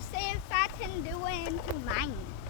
see if I can do it into mine.